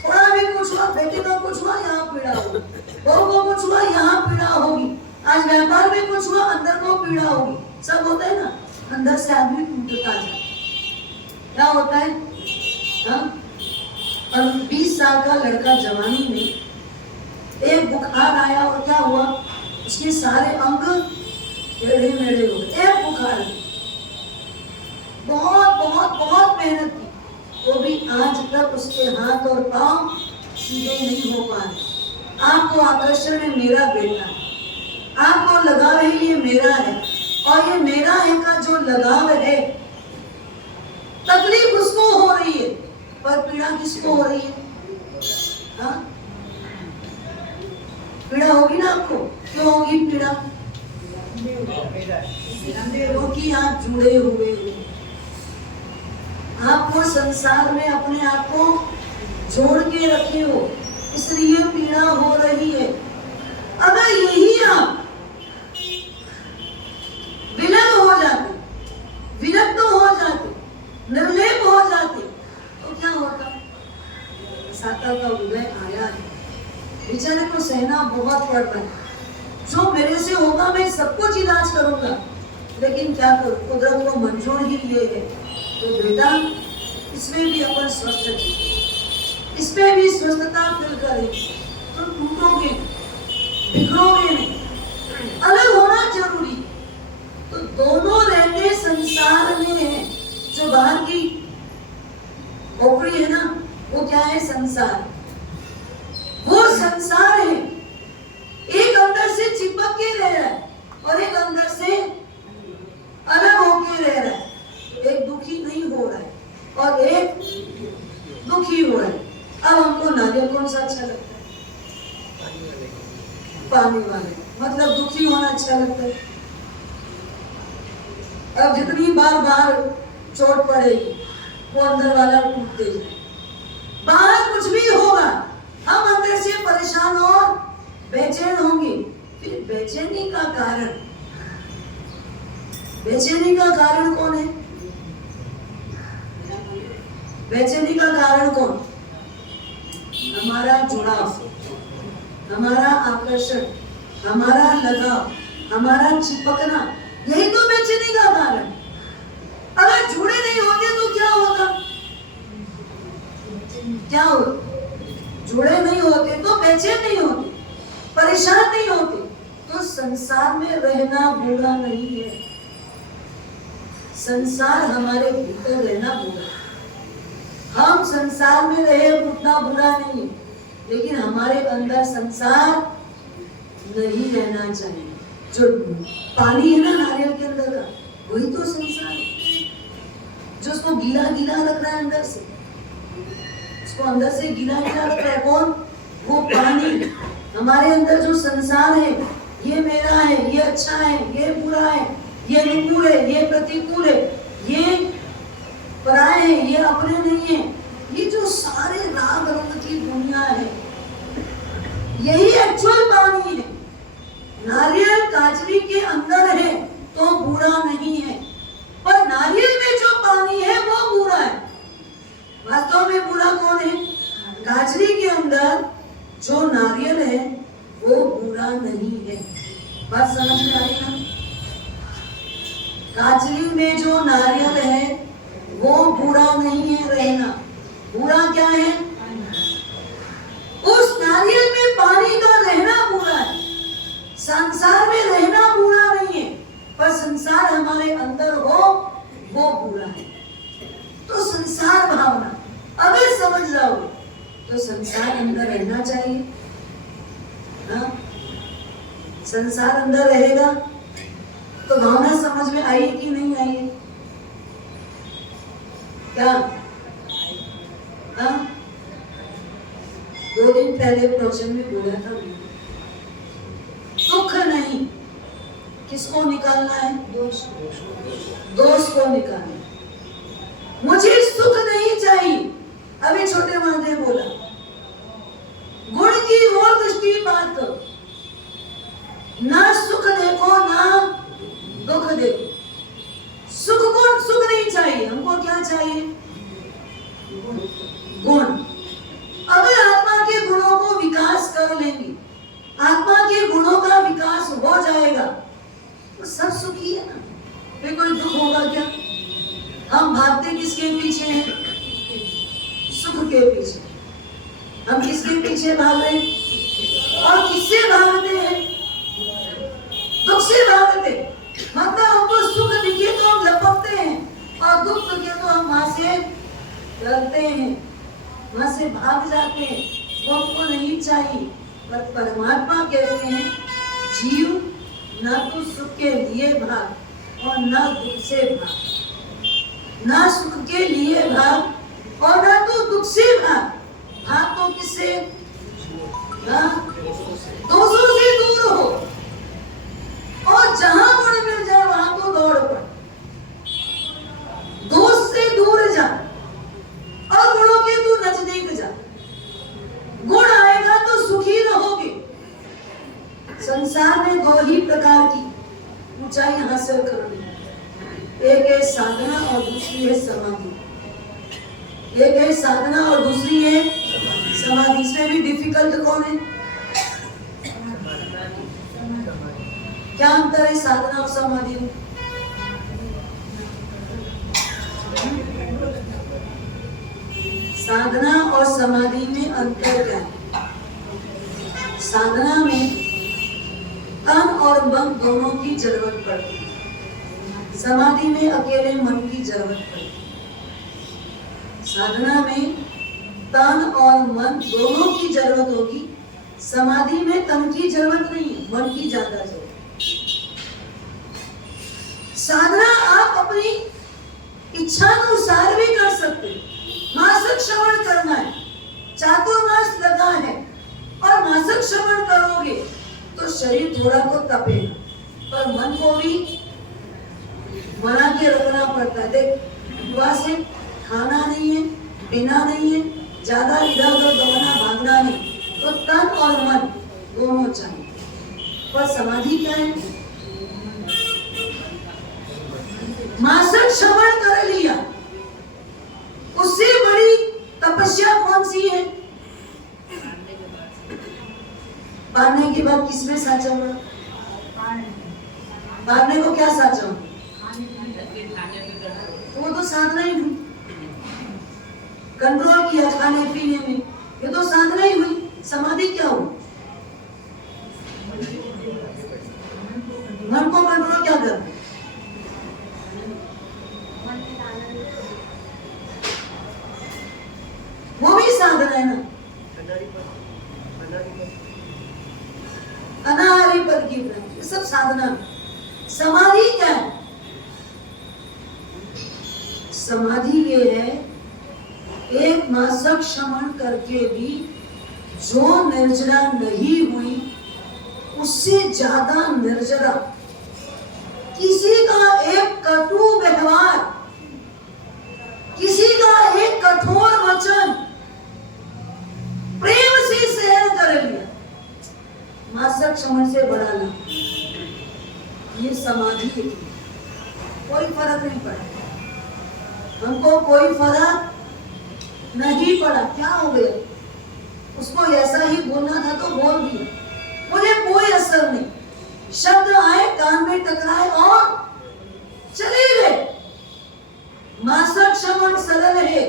थोड़ा भी कुछ हुआ, बेटे को कुछ हुआ यहाँ पीड़ा होगी, बहू को कुछ हुआ यहाँ पीड़ा होगी, आज व्यापार में कुछ हुआ अंदर को पीड़ा होगी। सब होता है ना, अंदर से आदमी टूटता है। क्या होता है? और 20 साल का लड़का जवानी में एक बुखार आया और क्या हुआ, उसके सारे अंग टेढ़े मेढ़े हो गए। एक बुखार, बहुत बहुत बहुत मेहनत की, वो भी आज तक उसके हाथ और पांव सीधे नहीं हो पा रहे। आपको आकर्षण में मेरा बेटा है, आपको लगाव है ये मेरा है, और ये मेरा है का जो लगाव है, तकलीफ उसको हो रही है, पर पीड़ा किसको हो रही है? हाँ, पीड़ा होगी ना आपको। क्यों होगी पीड़ा? क्योंकि आप जुड़े हुए हो, आपको संसार में अपने आप को जोड़ के रखे हो, इसलिए पीड़ा हो रही है। अगर यही आप विलंब हो जाते, विरक्त हो जाते, निर्लेप हो जाते, तो क्या होता? साता का उदय आया है, बेचारे को सहना बहुत पड़ रहा है। जो मेरे से होगा मैं सब कुछ इलाज करूंगा, लेकिन क्या करूं, कुदरत को मंजूर ही ये है। तो बेटा इसमें भी अपन स्वस्थ थे, इसमें भी स्वस्थता फिर करें, तो टूटोगे, बिखरोगे नहीं, अलग होना जरूरी। तो दोनों रहते संसार में है। जो बाहर की खोपड़ी है ना, वो क्या है? संसार, वो संसार है। एक अंदर से चिपक के रह रहा है और एक अंदर से अलग होके रह रहा है। एक दुखी नहीं हो रहा है और एक दुखी हो रहा है। अब हमको नारियल कौन सा अच्छा लगता है? पानी वाले, मतलब दुखी होना अच्छा लगता है। अब जितनी बार बाहर चोट पड़ेगी वो अंदर वाला टूटते जाए। बाहर कुछ भी होगा, हम अंदर से परेशान और बेचैन होंगे। फिर बेचैनी का कारण, बेचैनी का कारण कौन है? बेचैनी का कारण कौन? हमारा जुड़ाव, हमारा आकर्षण, हमारा लगाव, हमारा चिपकना, यही तो बेचैनी का कारण। अगर जुड़े नहीं होते तो क्या होता? क्या होता? जुड़े नहीं होते तो बेचैन नहीं होते, परेशान नहीं होते, तो संसार में रहना बुरा नहीं है। संसार हमारे भीतर रहना बुरा, हम संसार में रहे उतना बुरा नहीं है, लेकिन हमारे अंदर संसार नहीं रहना चाहिए। जो पानी है ना नारियल के अंदर का, वही तो संसार है। जो उसको गीला गीला रख रहा है अंदर से, उसको अंदर से गीला गीला रख रहा है कौन? वो पानी। हमारे अंदर जो संसार है, ये मेरा है, ये अच्छा है, ये बुरा है, ये अनुकूल है, ये प्रतिकूल है, ये पराए हैं, ये अपने नहीं है, ये जो सारे राग रंग की दुनिया है, यही एक्चुअल पानी है। नारियल काचरी के अंदर है तो बुरा नहीं है, पर नारियल में जो जो नारियल है वो बुरा नहीं है रहना। बुरा क्या है? उस नारियल में पानी का रहना बुरा है। संसार में रहना बुरा नहीं है, पर संसार हमारे अंदर हो वो बुरा है। तो संसार भावना अगर समझ जाओगे तो संसार अंदर रहना चाहिए। हाँ? संसार अंदर रहेगा तो भावना समझ में आई कि नहीं आई? क्या? हाँ? 2 दिन पहले प्रवचन में बोला था, दुख नहीं, किसको निकालना है? दोष को निकालना। मुझे सुख नहीं चाहिए। अभी छोटे महादेव बोला, गुण की ओर दृष्टि बात करो, ना सुख देखो ना दुख देखो। सुख नहीं चाहिए हमको, क्या चाहिए? गुण। अगर आत्मा के गुणों को विकास कर लेंगे, आत्मा के गुणों का विकास हो जाएगा तो सब सुखी है ना, फिर कोई दुख होगा क्या? हम भागते किसके पीछे हैं? सुख के पीछे। हम किसके पीछे भाग रहे हैं? और किससे भागते हैं? दुख से भागते। मतलब हमको सुख दिखे तो हम लपकते हैं और दुख दिखे तो हम वहां से डरते हैं, वहां से भाग जाते हैं। वो हमको नहीं चाहिए। पर परमात्मा कहते हैं जीव न तो सुख के लिए भाग और न दुख से भाग। ना सुख के लिए भाग और ना तो दुख से भाग। भाग तो किससे? दोषों से दूर हो, और जहां गुण मिल जाए वहां तो दौड़ पड़। दोष से दूर जा और गुणों के तू नजदीक जा। गुण आएगा तो सुखी रहोगे। संसार में 2 ही प्रकार की ऊंचाई हासिल करनी, एक है साधना और दूसरी है समाधि। एक है साधना और दूसरी है समाधि। इसमें भी डिफिकल्ट कौन है? क्या अंतर है साधना और समाधि में? साधना और समाधि में अंतर क्या है? साधना में तन और मन दोनों की जरूरत पड़ती है, समाधि में अकेले मन की जरूरत पड़ती है। साधना में तन और मन दोनों की जरूरत होगी, समाधि में तन की जरूरत नहीं, मन की ज्यादा जरूरत। साधना आप अपनी इच्छानुसार भी कर सकते हैं। मासिक श्रवण करना है, चातुर्मास लगा है और मासिक श्रवण करोगे तो शरीर थोड़ा को तपेगा, पर मन को भी बना के रखना पड़ता है। देख, उपवास है, खाना नहीं है, पीना नहीं है, ज्यादा इधर उधर दौड़ना भागना नहीं, तो तन और मन दोनों चाहिए। पर समाधि क्या है? मासिक श्रवण कर लिया, उससे बड़ी तपस्या कौन सी है? बांधने के बाद किसमें साचा हुआ? बांधने को क्या साचा हुआ? वो तो साधना ही हुई। कंट्रोल किया खाने पीने में, ये तो साधना ही हुई। समाधि क्या हुई? मन को कंट्रोल क्या कर? वो भी साधना है ना। अनाहरि पद की प्राप्ति, ये सब साधना। समाधि क्या है? समाधि ये है, एक मासिक श्रवण करके भी जो निर्जरा नहीं हुई उससे ज्यादा निर्जरा, किसी का एक कटु व्यवहार, किसी का एक कठोर वचन प्रेम से सहन कर लिया, मासिक श्रवण से बढ़ाना, ये समाधि है। कोई फर्क नहीं पड़ा हमको, कोई फर्क नहीं पड़ा। क्या हो गया? उसको ऐसा ही बोलना था तो बोल दिया, मुझे कोई असर नहीं। शब्द आए, कान में टकराए और चले गए। मासक शमन सरल है,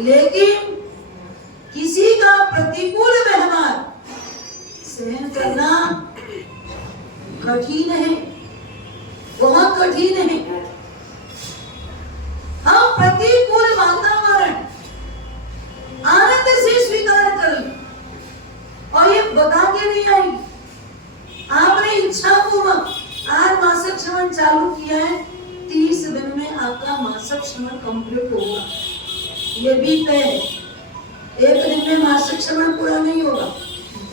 लेकिन किसी का प्रतिकूल व्यवहार सहन करना कठिन है, बहुत कठिन है। हम प्रतिकूल वातावरण आनंद से स्वीकार करें और ये बता के नहीं आई। आपने इच्छा पूर्वक आज मासिक श्रवण चालू किया है, 30 दिन में आपका मासिक श्रवण कंप्लीट होगा, ये भी तय है। एक दिन में मासिक श्रवण पूरा नहीं होगा।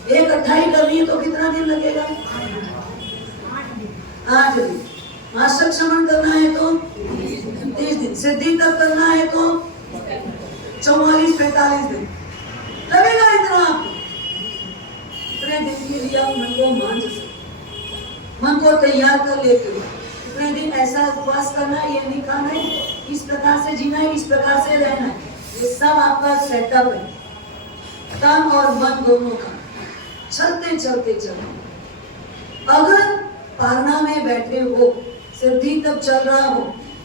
एक 28 करनी है तो कितना दिन लगेगा? 8 दिन। मासिक श्रवण करना है तो 30 दिन। सिद्धि तक करना है तो 44-45 दिन लगेगा। इतना आपको इतने दिन के लिए आप मन को मान सकते, मन को तैयार कर लेते हो। इतने दिन ऐसा उपवास करना है, ये नहीं खाना है, इस प्रकार से जीना है, इस प्रकार से रहना है, ये सब आपका सेटअप है, तन और मन दोनों का। चलते चलते चलते अगर पारना में बैठे हो, सिद्धि तक चल रहा हो,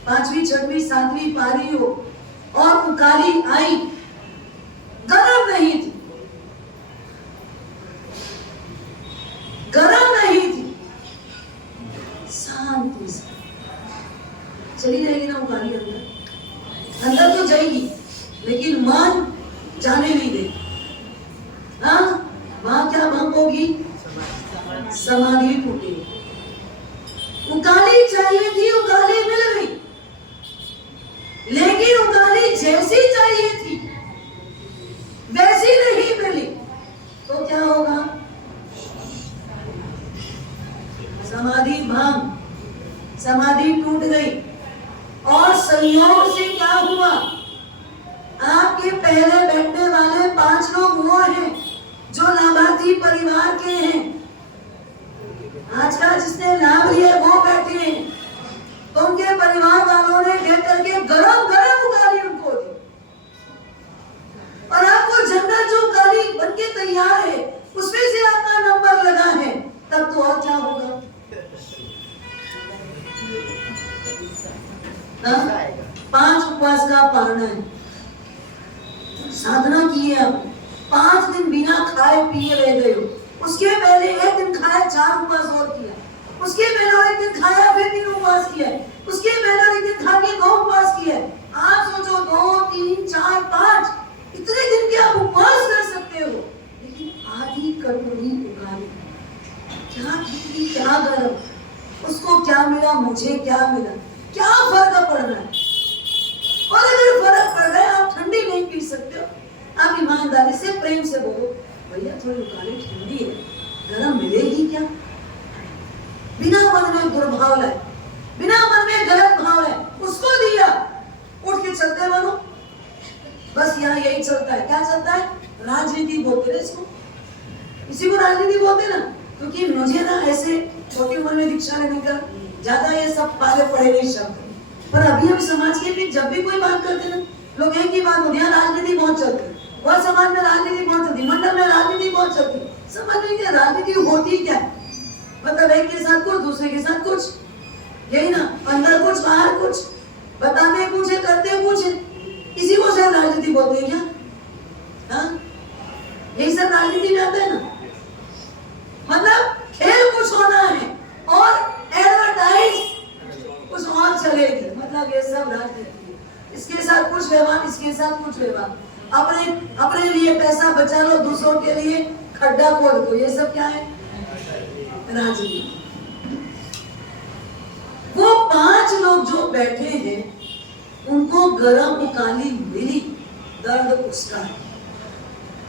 5वीं 6वीं 7वीं पारी हो और उकाली आई, गरम नहीं थी, गरम नहीं थी, शांति से चली जाएगी ना उकाली अंदर, अंदर तो जाएगी लेकिन मन जाने नहीं दे। हाँ, वहां क्या भंग होगी? समाधि टूटेगी। उकाली चाहिए थी, उकाली मिल गई, लेकिन उकाली जैसी चाहिए थी वैसी नहीं मिली तो क्या होगा? समाधि भंग, समाधि टूट गई। और संयोग से क्या हुआ? आपके पहले बैठने वाले 5 लोग वो हैं जो लाभार्थी परिवार के हैं। आज का जिसने लाभ लिया वो बैठे हैं, तो उनके परिवार वालों ने देख करके गरम गरम उकाली उनको दी, और आपको जनरल जो उकाली बनके तैयार है उसमें से आपका नंबर लगा है, तब तो और क्या होगा? 5 उपवास का पालना है, साधना की है। आप 5 दिन बिना खाए पिए रह गए हो, उसके पहले 1 दिन खाया, 4 उपवास और किया, उसके पहले 1 दिन खाया, फिर 3 उपवास किया, उसके पहले 1 दिन खा के 2 उपवास किया। आप सोचो 2, 3, 4, 5 इतने दिन के आप उपवास कर सकते हो, लेकिन आधी कटोरी उकाली, क्या ठंडी क्या गरम, उसको क्या मिला, मुझे क्या मिला, क्या फर्क पड़ रहा है? और अगर फर्क पड़ रहा है, आप ठंडी नहीं पी सकते हो, आप ईमानदारी से प्रेम से बोलो, भैया थोड़ी उकाली ठंडी है, गरम मिलेगी क्या? बिना मन में दुर्भाव लाए, बिना मन में गलत भाव लाए, उसको दिया, उठ के चलते बनो। बस यहाँ यही चलता है। क्या चलता है? राजनीति बोलते हैं इसको, इसी को राजनीति बोलते ना, क्योंकि मुझे ना ऐसे छोटी उम्र में दीक्षा लेने का ज्यादा ये सब पाले पड़े नहीं शब्द, पर अभी हम समाज के भी जब भी कोई बात करते ना, लोग एक ही बात बोलते हैं, राजनीति बहुत चलती है, वह समाज में राजनीति बहुत चलती, मंडल में राजनीति बहुत चलती। समझ नहीं, राजनीति होती क्या है? मतलब एक के साथ कुछ, दूसरे के साथ कुछ, यही ना, अंदर कुछ बाहर कुछ, बताते कुछ है, करते कुछ है, इसी को सब राजनीति बोलते हैं क्या? हाँ, यही सब राजनीति में आता है ना। मतलब खेल कुछ होना है और एडवर्टाइज कुछ और चलेगी, मतलब ये सब राजनीति है। इसके साथ कुछ व्यवहार, इसके साथ कुछ व्यवहार, अपने लिए पैसा बचा लो, दूसरों के लिए खड्डा खोद दो, ये सब क्या है? राजनीति। वो 5 लोग जो बैठे हैं उनको गरम उकाली मिली, दर्द उसका है,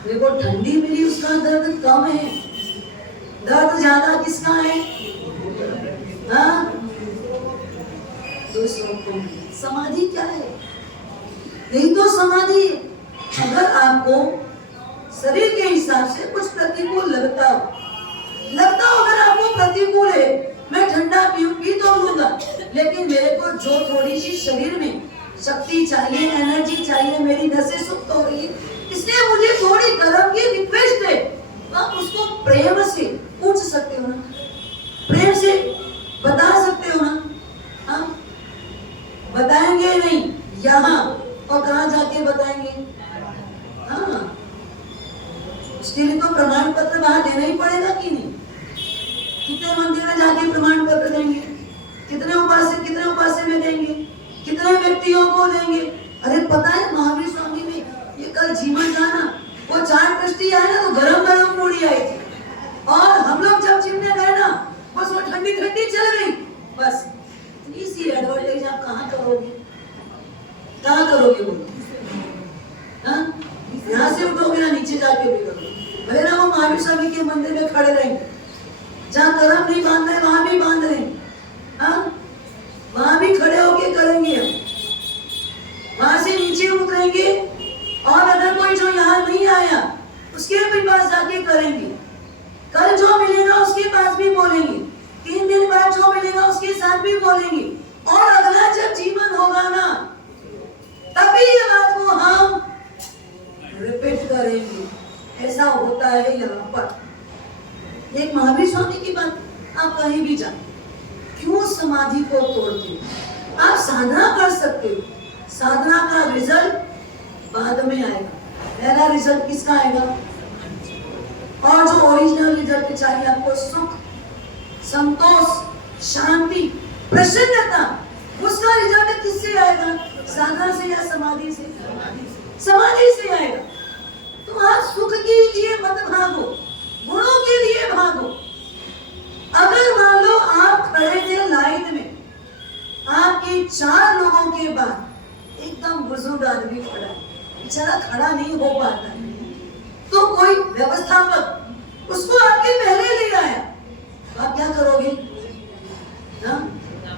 देखो ठंडी मिली, उसका दर्द कम है, दर्द ज्यादा किसका है? हाँ, दूसरों को। समाधि क्या है? यही तो समाधि है। अगर आपको शरीर के हिसाब से कुछ प्रतिकूल लगता हो, अगर आपको प्रतिकूल है, मैं ठंडा पी तो लूंगा, लेकिन मेरे को जो थोड़ी सी शरीर में शक्ति चाहिए, एनर्जी चाहिए, मेरी नसें सुप्त हो रही है, इसलिए मुझे थोड़ी गर्म की रिक्वेस्ट है, आप उसको प्रेम से पूछ सकते हो ना, प्रेम से बता सकते हो ना। हाँ, बताएंगे नहीं यहाँ, और कहाँ जाके बताएंगे? हाँ, उसके लिए तो प्रमाण पत्र वहां देना ही पड़ेगा कि नहीं? कितने मंदिर में जाके प्रमाण पत्र देंगे? कितने उपास्य में देंगे? कितने व्यक्तियों को देंगे? अरे पता है महावीर स्वामी ने ये कल जीवन था ना, वो 4 ट्रस्टी आए ना तो गरम पूड़ी आई थी, और हम लोग जब जिमने गए ना बस वो ठंडी चल गई। बस इतनी सी एडवर्टाइज आप कहाँ करोगे? कहाँ करोगे बोलो? हाँ, यहाँ से उठोगे ना नीचे जाके भी करोगे। भले ना वो महावीर स्वामी के मंदिर में खड़े रहेंगे, जहाँ करम नहीं बांध रहे वहां भी बांध रहे, हाँ वहां भी खड़े होके करेंगे हम, वहां से नीचे उतरेंगे, और अगर कोई जो यहाँ नहीं आया उसके भी पास जाके करेंगे। कल जो मिलेगा उसके पास भी बोलेंगे, 3 दिन बाद जो मिलेगा उसके साथ भी बोलेंगे, और अगला जब जीवन होगा ना तभी ये बात को हम रिपीट करेंगे। ऐसा होता है यहाँ पर। एक महावीर स्वामी की बात आप कहीं भी जाओ, क्यों समाधि को तोड़ते हो? आप साधना कर सकते हो, साधना का रिजल्ट बाद में आएगा। पहला रिजल्ट किसका आएगा? और जो ओरिजिनल रिजल्ट चाहिए आपको, सुख, संतोष, शांति, प्रसन्नता, उसका रिजल्ट किससे आएगा? साधना से या समाधि से? समाधि से आएगा। तो आप सुख के लिए मत भागो, गुणों के लिए भागो। अगर मान लो आप खड़े थे लाइन में, आपके 4 लोगों के बाद एकदम बुजुर्ग आदमी खड़ा है, बेचारा खड़ा नहीं हो पाता, तो कोई व्यवस्थापक उसको आपके पहले ले आया, तो आप क्या करोगे? हाँ,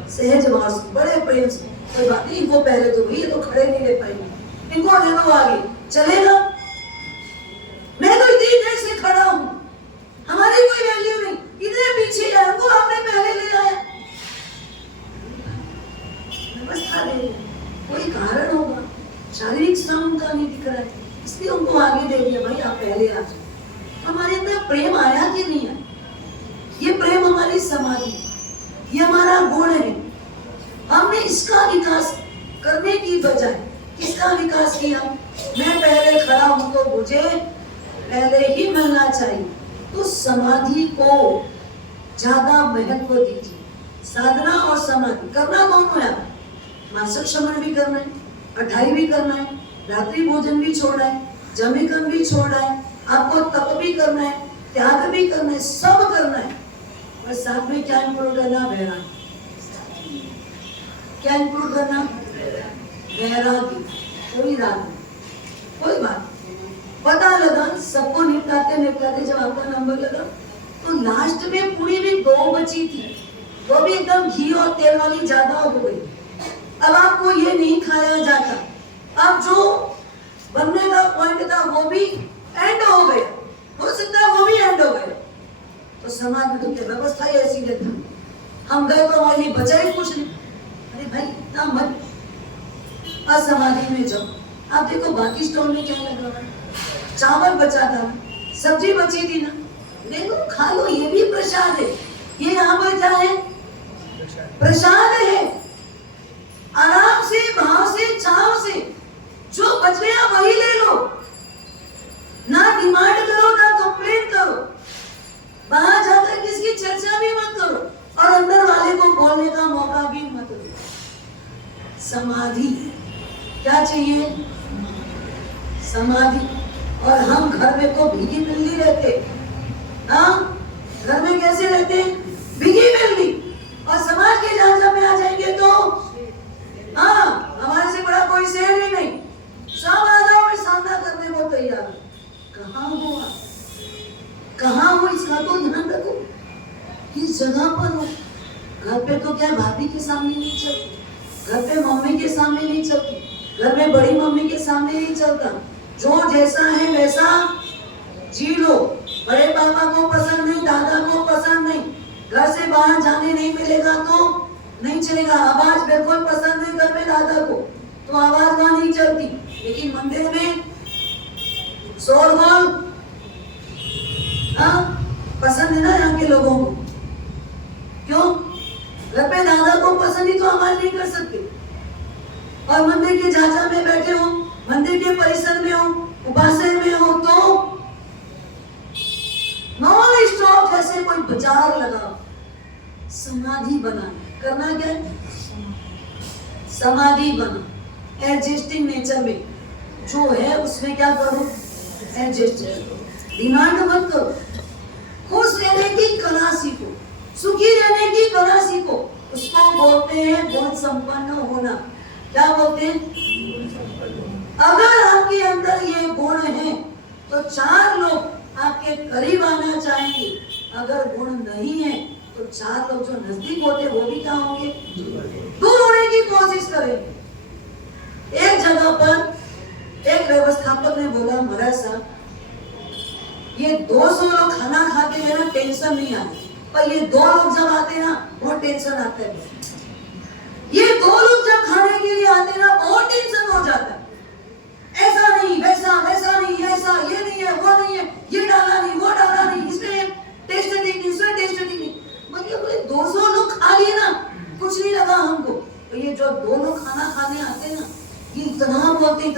सहज भाव से, बड़े प्रेम से, कोई बात नहीं, इनको पहले तो ये तो खड़े नहीं ले पाएंगे, इनको ले दो आगे, चलेगा? मैं तो इतनी देर से खड़ा हूं, हमारी कोई वैल्यू नहीं, इतने पीछे है, उनको आपने पहले ले आया। व्यवस्था दे, कोई कारण होगा, शारीरिक श्रम उनका नहीं दिख रहा है, इसलिए उनको आगे दे दिया, भाई आप पहले आ जाओ। हमारे अंदर प्रेम आया कि नहीं आया? ये प्रेम हमारी समाधि, ये हमारा गुण है। हमने इसका विकास करने की बजाय किसका विकास किया? मैं पहले खड़ा हूं तो मुझे पहले ही मिलना चाहिए। तो समाधि को ज्यादा महत्व दीजिए। साधना और समाधि करना दोनों है, मासिक श्रमण भी करना है, 28 भी करना है, रात्रि भोजन भी छोड़ना है, जमीकन भी छोड़ना है, आपको तप भी करना है, त्याग भी करना है, सब करना है। और साथ में क्या इंक्लूड करना? वैराग्य। क्या इंक्लूड करना? वैराग्य। कोई राग नहीं, कोई बात। पता लगा सबको निपटाते जब आपका नंबर लगा तो लास्ट में पूरी भी 2 बची थी, वो भी एकदम घी और तेल वाली ज्यादा हो गई। अब आपको ये नहीं खाया जाता, अब जो बनने का पॉइंट था वो भी एंड हो गया, हो सकता है वो भी एंड हो गया। तो समाज में तो क्या व्यवस्था ही ऐसी रहती, हम गए तो हमारे लिए बचा ही कुछ नहीं। अरे भाई इतना मत, असमाधि में जाओ। आप देखो बाकी स्टोर में क्या लगा हुआ है, चावल बचा था, सब्जी बची थी ना, देखो खा लो, ये भी प्रसाद है। ये यहाँ पर क्या है? प्रसाद है। आराम से, भाव से, चाव से जो बच गया वही ले लो, ना डिमांड करो ना कंप्लेंट करो, बाहर जाकर किसकी चर्चा भी मत करो, और अंदर वाले को बोलने का मौका भी मत दो। समाधि क्या चाहिए? समाधि। और हम घर में तो भीगी बिल्ली रहते, हाँ घर में कैसे रहते? भीगी बिल्ली। और समाज के जांचा में आ जाएंगे तो हाँ हमारे से बड़ा कोई शेर ही नहीं, सब आधा में सामना करने को तैयार है। कहाँ हो आप? कहाँ हो? इसका तो ध्यान रखो, किस जगह पर हो। घर पे तो क्या भाभी के सामने नहीं चलती, घर पे मम्मी के सामने नहीं चलती, घर में बड़ी मम्मी के सामने नहीं चलता। जो जैसा है वैसा जी लो। बड़े पापा को पसंद नहीं, दादा को पसंद नहीं, घर से बाहर जाने नहीं मिलेगा तो नहीं चलेगा। आवाज बिल्कुल पसंद नहीं घर में दादा को, तो आवाज वहां नहीं चलती। लेकिन मंदिर में शोरगुल पसंद है ना यहाँ के लोगों को। क्यों? घर पे दादा को पसंद ही तो आवाज नहीं कर सकते, और मंदिर के झांझा में बैठे हो, मंदिर के परिसर में हो, उपासना में हो, तो नॉन स्टॉप जैसे कोई बाजार लगाओ, समाधि बना। करना क्या है? समाधि बना। एडजस्टिंग नेचर में जो है उसमें क्या करो? एडजस्ट करो, डिमांड मत करो। खुश रहने की कला सीखो, सुखी रहने की कला सीखो। उसको बोलते हैं गुण संपन्न होना। क्या बोलते हैं? अगर आपके अंदर ये गुण है तो 4 लोग आपके करीब आना चाहेंगे। अगर गुण नहीं है तो 4 लोग जो नजदीक होते वो भी क्या होंगे? दूर होने की कोशिश करेंगे। एक जगह पर एक व्यवस्थापक ने बोला, महाराज साहब ये 200 लोग खाना खा के मेरा टेंशन नहीं आती, पर ये 2 लोग जब आते ना बहुत टेंशन आता है। ये 2 लोग जब खाने के लिए आते ना बहुत टेंशन हो जाता है। ऐसा नहीं, वैसा नहीं, ऐसा ये नहीं है, वो नहीं है, ये डाला नहीं, वो डाला नहीं, इसमें टेस्ट ठीक नहीं, उसमें टेस्ट ठीक नहीं। मतलब बोले 200 लोग खा लिए ना, कुछ नहीं लगा हमको। तो ये जो 2 लोग खाना खाने आते हैं ना, ये इतना बोलते,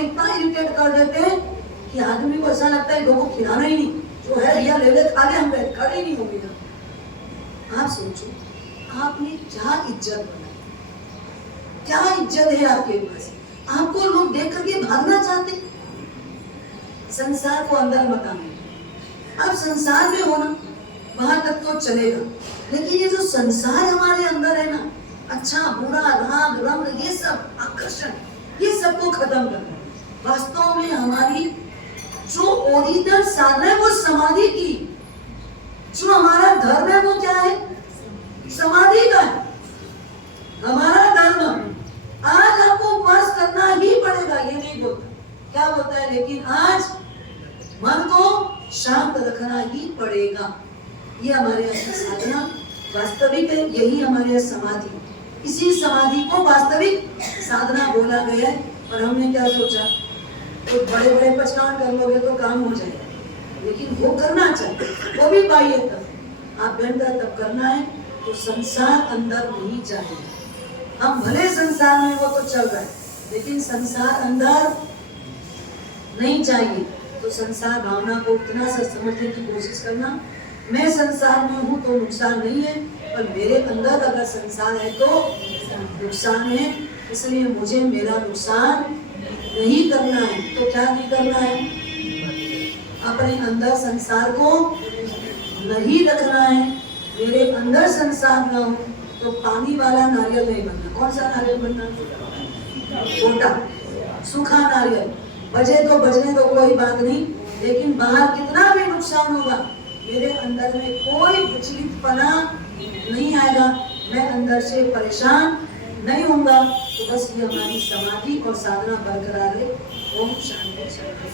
इतना इरिटेट कर देते हैं कि आदमी को ऐसा लगता है लोगों को खिलाना ही नहीं, जो है भैया ले ले खा ले, हम खड़े ही नहीं होंगे ना। आप सोचो आपने क्या इज्जत बनाई, क्या इज्जत है आपके पास? आपको लोग देख करके भागना चाहते। संसार को अंदर मत आना। अब संसार में होना वहां तक तो चलेगा, लेकिन ये जो संसार हमारे अंदर है ना, अच्छा बुरा राग रंग ये सब आकर्षण, ये सबको खत्म करना है। वास्तव में हमारी जो ओरिजिनल साधना है वो समाधि की। जो हमारा धर्म है वो क्या है? समाधि का है हमारा धर्म। आज आपको उपवास करना ही पड़ेगा, ये नहीं बोलता। क्या बोलता है? लेकिन आज मन को शांत रखना ही पड़ेगा। ये हमारे यहाँ साधना वास्तविक है, यही हमारे यहाँ समाधि। इसी समाधि को वास्तविक साधना बोला गया है। और हमने क्या सोचा, तो बड़े प्रश्न कर लोगे तो काम हो जाएगा, लेकिन वो करना चाहिए, वो भी पाइए तब आप बेहतर तब करना है। तो संसार अंदर नहीं चाहिए। हम भले संसार में वो तो चल रहा है, लेकिन संसार अंदर नहीं चाहिए। तो संसार भावना को इतना सा समझने की कोशिश करना, मैं संसार में हूँ तो नुकसान नहीं है, पर मेरे अंदर अगर संसार है तो नुकसान है। इसलिए मुझे मेरा नुकसान नहीं करना है। तो क्या नहीं करना है? अपने अंदर संसार को नहीं रखना है। मेरे अंदर संसार ना हो तो पानी वाला नारियल नहीं बनना। कौन सा नारियल बनना? छोटा सूखा नारियल। बजे तो बजने दो, कोई बात नहीं, लेकिन बाहर कितना भी नुकसान होगा मेरे अंदर में कोई विचलितपना नहीं आएगा, मैं अंदर से परेशान नहीं होऊंगा। तो बस ये हमारी समाधि और साधना बरकरार है। ओम शांति शांति।